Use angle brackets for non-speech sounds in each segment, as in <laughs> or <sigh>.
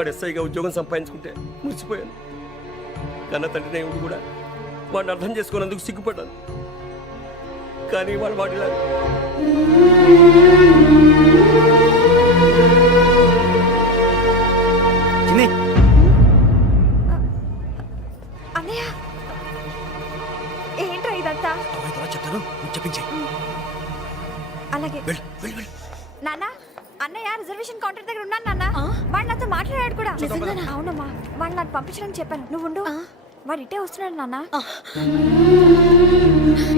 వాడు ఎస్ఐగా ఉద్యోగం సంపాదించుకుంటే మురిసిపోయాను. కన్న తండ్రి ఉండి కూడా వాడిని అర్థం చేసుకున్నందుకు సిగ్గుపడ్డాను. కానీ వాడు వాడిలా ఏంట్రా ఇదంతా? చెప్తాను. చెప్పించే అలాగే. వెళ్ళు వెళ్ళు వెళ్ళు. నాన్న. అన్నయ్య రిజర్వేషన్ కౌంటర్ దగ్గర ఉన్నాను నాన్న? వాడు నాతో మాట్లాడాడు కూడా? అవునమ్మా. వాడు నాకు పంపించడం చెప్పాను. నువ్వు ఉండు? వాడు ఇట్టే వస్తున్నాడు నాన్న.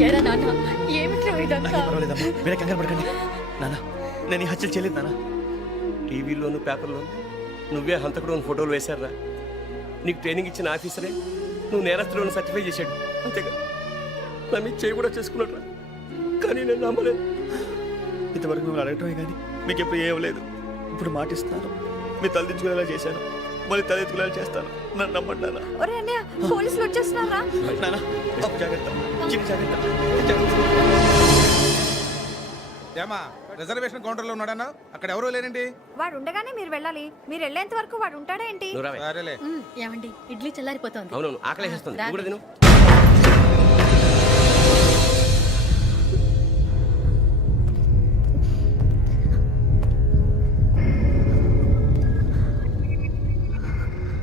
ఏరా నాన్న ఏమిట్రా ఇదంతా? పర్వాలేదమ్మా. మీరే కంగారు పడకండి. నాన్న నేను ఈ హత్యలు చేయలేదు నాన్న. టీవీలోను పేపర్లోను నువ్వే హంతకుడు ఫోటోలు వేశారా నీకు ట్రైనింగ్ ఇచ్చిన ఆఫీసరే నువ్వు నేరస్తులను సర్టిఫై చేశాడు. అంతేగా. నా మీద చేయి కూడా చేసుకున్నట్రా కానీ నేను నమ్మలేదు. ఇంతవరకు మిమ్మల్ని అడగటమే కానీ మీకు ఎప్పుడు ఏం లేదు. ఇప్పుడు మాటిస్తాను మీ తలదించుకునేలా చేశాను. మళ్ళీ తలెత్తుకునేలా చేస్తాను. నన్ను నమ్మండి నాన్న. ఒరే అన్నయ్య పోలీసులు వచ్చేస్తున్నారా? నాన్న జాగ్రత్త. చిన్ని జాగ్రత్త. ఏమా రిజర్వేషన్ కౌంటర్లో ఉన్నాడన్నా? అక్కడ ఎవరూ లేరండి వాడు ఉండగానే మీరు వెళ్ళాలి. మీరు వెళ్ళేంత వరకు వాడు ఉంటాడా ఏంటి? నువ్వు రావే. సరేలే. ఏమండి ఇడ్లీ చల్లారిపోతోంది. అవునవును ఆకలేస్తుంది నువ్వు కూడా తిను.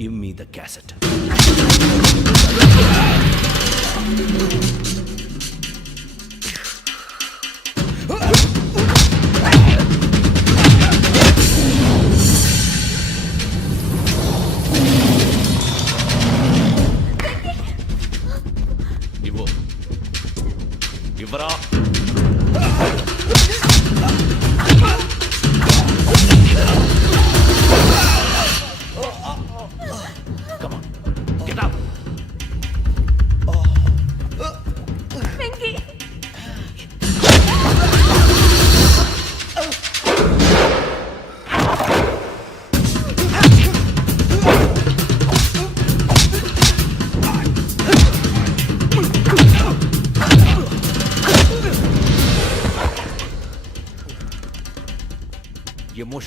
Give me the cassette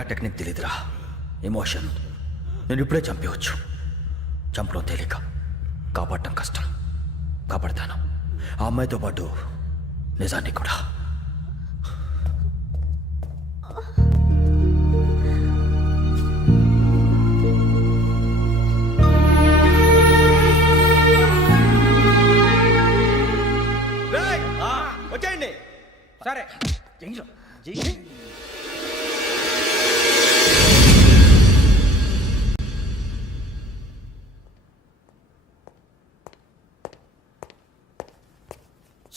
నా టెక్నిక్ తెలియదురా ఎమోషన్ నేను ఇప్పుడే చంపేవచ్చు చంపడం తేలిక. కాపాడటం కష్టం. కాపాడతాను. ఆ అమ్మాయితో పాటు నిజాన్ని కూడా. వచ్చేయండి. సరే.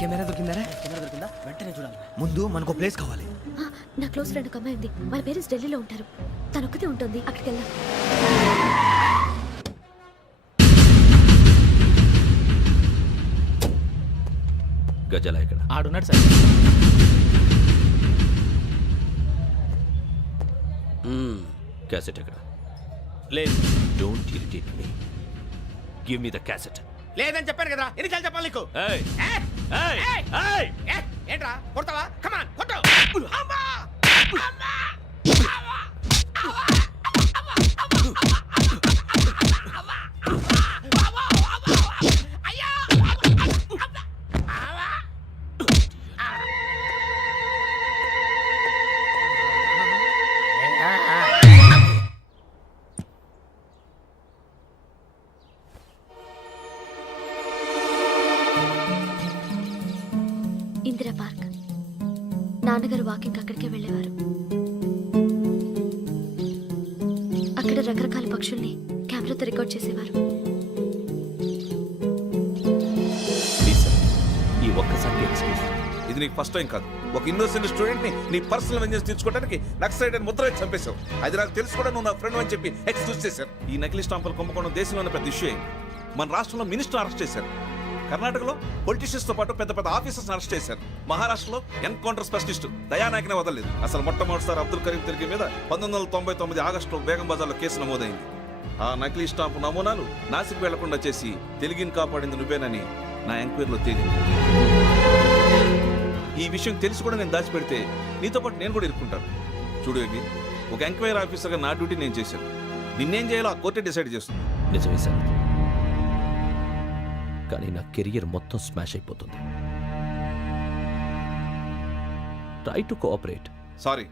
కెమెరా దొరికిందా కెమెరా దొరికిందా? వెంటనే చూడాలి. ముందు మనకు ప్లేస్ కావాలి. నా క్లోజ్ ఫ్రెండ్ ఒక అమ్మాయి ఉంది. వాళ్ళ పేరెంట్స్ ఢిల్లీలో ఉంటారు. తను ఒక్కతే ఉంటుంది. అక్కడికి వెళ్దాం. గజాల ఎక్కడ ఆడున్నాడు సార్. క్యాసెట్ ఎక్కడ? లేదు. Don't irritate me give me the cassette లేదని చెప్పాను కదా. ఎన్నిసార్లు చెప్పాలి నీకు? ఏయ్? ఏయ్. ఏయ్! ఏంట్రా? కొడతావా? కమాన్ కొట్టు. అమ్మా! అమ్మా! ఇది నీకు ఫస్ట్ టైం కాదు. ఒక ఇన్నోసెంట్ స్టూడెంట్ని నీ పర్సనల్ వెంజెన్స్ తీర్చుకోవడానికి నక్సలైట్ అని ముద్ర వేసి చంపేశావు. అది నాకు తెలుసు కూడా నువ్వు నా ఫ్రెండ్ అని చెప్పి ఎక్స్క్యూజ్ చేశారు. ఈ నకిలీ స్టాంపులు కుంభకోణం దేశంలో ఉన్న పెద్ద ఇష్యూ అయింది మన రాష్ట్రంలో మినిస్టర్ అరెస్ట్ చేశారు. కర్ణాటకలో పొలిటీషియన్స్తో పాటు పెద్ద పెద్ద ఆఫీసర్స్ అరెస్ట్ చేశారు. మహారాష్ట్రలో ఎన్కౌంటర్ స్పెషలిస్ట్ దయానాయకనే వదలలేదు. అసలు మొట్టమొదటిసారి అబ్దుల్ కరీం తిరిగి మీద పంతొమ్మిది వందల తొంభై తొమ్మిది ఆగస్టులో బేగం బజార్లో కేసు నమోదైంది. ఆ నకిలీ స్టాంపు నమూనాలు నాసిక్ వెళ్ళకుండా చేసి తెలుగుని కాపాడింది నువ్వేనని నా ఎంక్వైరీలో తేలింది. ఈ విషయం తెలిసి కూడా నేను దాచిపెడితే నీతో పాటు నేను కూడా ఇరుక్కుంటాను. చూడు యోగి ఒక ఎంక్వైరీ ఆఫీసర్గా నా డ్యూటీ నేను చేశాను. నిన్నేం చేయాలో ఆ కోర్టే డిసైడ్ చేస్తుంది. నిజమే సార్. కానీ నా కెరియర్ మొత్తం స్మాష్ అయిపోతుంది. ట్రై టు కోఆపరేట్ సారీ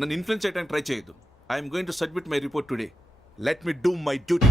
నన్ను ఇన్ఫ్లుయెన్స్ చేయడానికి ట్రై చేయొద్దు. I'm going to submit my report today let me do my duty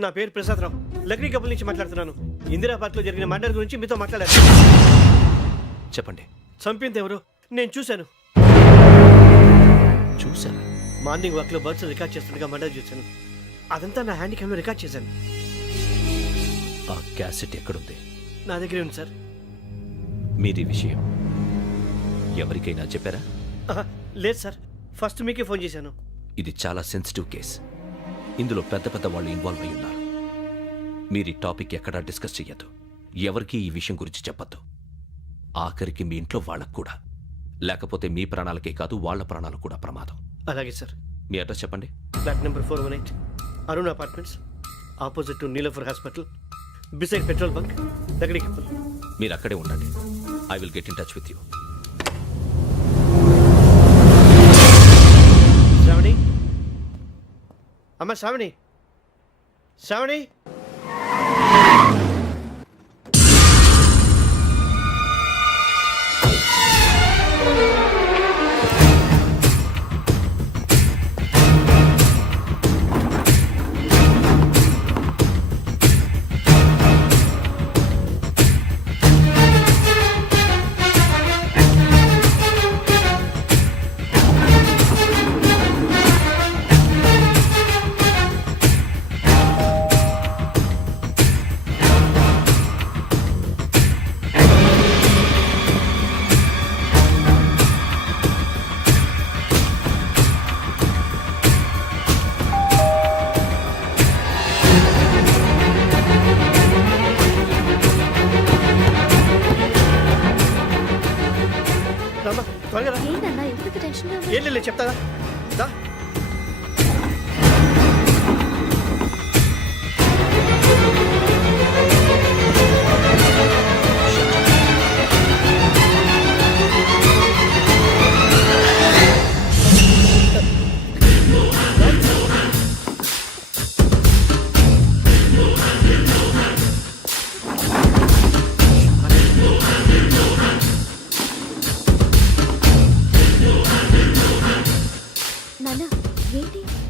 నా పేరు ప్రసాదరావు లక్డీ కపుల్ నుంచి మాట్లాడుతున్నాను. ఇందిరా పార్క్లో జరిగిన మర్డర్ గురించి మీతో మాట్లాడారు చెప్పండి. చంపింది ఎవరు? నేను చూశాను. చూసారా మార్నింగ్ వాక్లో బర్డ్స్ రికార్డ్ చేస్తుండగా మర్డర్ చూశాను. అదంతా నా హ్యాండ్ క్యామ్లో రికార్డ్ చేశాను. ఆ క్యాసెట్ ఎక్కడుంది? నా దగ్గరే ఉంది సార్. మీది విషయం. ఎవరికైనా చెప్పారా? లేదు సార్. ఫస్ట్ మీకే ఫోన్ చేశాను. ఇది చాలా సెన్సిటివ్ కేస్. ఇందులో పెద్ద పెద్ద వాళ్ళు ఇన్వాల్వ్ అయి ఉన్నారు. మీరు ఈ టాపిక్ ఎక్కడా డిస్కస్ చెయ్యొద్దు. ఎవరికీ ఈ విషయం గురించి చెప్పొద్దు. ఆఖరికి మీ ఇంట్లో వాళ్ళకు కూడా. లేకపోతే మీ ప్రాణాలకే కాదు వాళ్ళ ప్రాణాలకు కూడా ప్రమాదం. అలాగే సార్. మీ అడ్రస్ చెప్పండి. Flat number four one eight. Arun apartments. Opposite to Nilofer hospital. Beside petrol bunk. Couple మీరు అక్కడే ఉండండి. I will get in touch with you. Sravani? అమ్మ శ్రావణి? శ్రావణి? Yeah. రామ్మా త్వరగా రా. ఏంటన్నా ఎందుకు టెన్షన్గా ఏం లేదు చెప్తారా దా.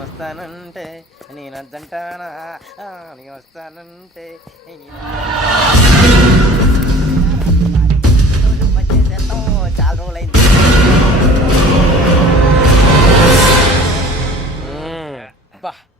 వస్తానంటే నేనంటానా నేను వస్తానంటే నేను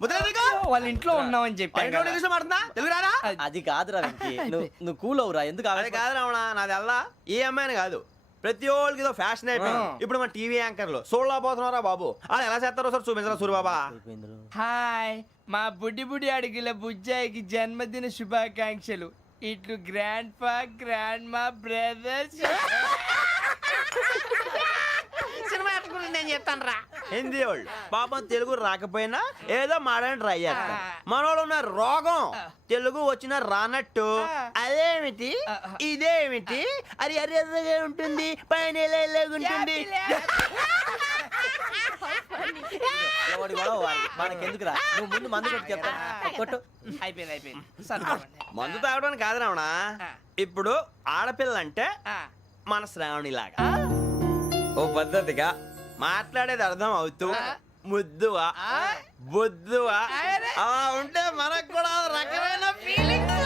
వాళ్ళ ఇంట్లో ఉన్నామని చెప్పాను కదా. ఇంగ్లీష్లో మాట్లాడుతున్నా తెలుగు రాదా అది కాదురా వెంకీ. <laughs> నువ్వు నువ్వు కూల్ అవురా ఎందుకు అది కాదు రావణ నాది అల్లా. ఏ అమ్మాయిని కాదు. ప్రతి ఒక్కరికి ఇదో ఫ్యాషన్ అయిపోయింది. ఇప్పుడు మన టీవీ యాంకర్లు. సోళ్ళ పోతున్నారా బాబు. అది ఎలా చేస్తారో సార్ చూపించరా సూరిబాబా? హాయ్. మా బుడ్డి బుడి అడిగిల బుజ్జాయికి జన్మదిన శుభాకాంక్షలు. ఇట్లు గ్రాండ్ ఫా గ్రాండ్ మా బ్రదర్స్. <laughs> గురించి నేను చెప్తాను రా హిందీ వాళ్ళు. పాపం తెలుగు రాకపోయినా ఏదో మాడని ట్రై చేస్తారు మనోళ్ళు ఉన్న రోగం తెలుగు వచ్చిన రానట్టు. అదేమిటి? ఇదేమిటి? అది అర్రగా ఉంటుంది పైన ఇలా ఉంటుంది. ఎవడి గొడవ వాడిది. మనకెందుకురా నువ్వు ముందు మందు కొట్టి చెప్తా. కొట్టు. అయిపోయింది అయిపోయింది. సరిపోండి. మందు తాగడానికి కాదు రావణ. ఇప్పుడు ఆడపిల్ల ఆ, మన శ్రావణి లాగా ఓ పద్ధతిగా మాట్లాడేది అర్థం అవుతూ ముద్దువా? బొద్దువా? అలా ఉంటే మనకు కూడా రకమైన ఫీలింగ్స్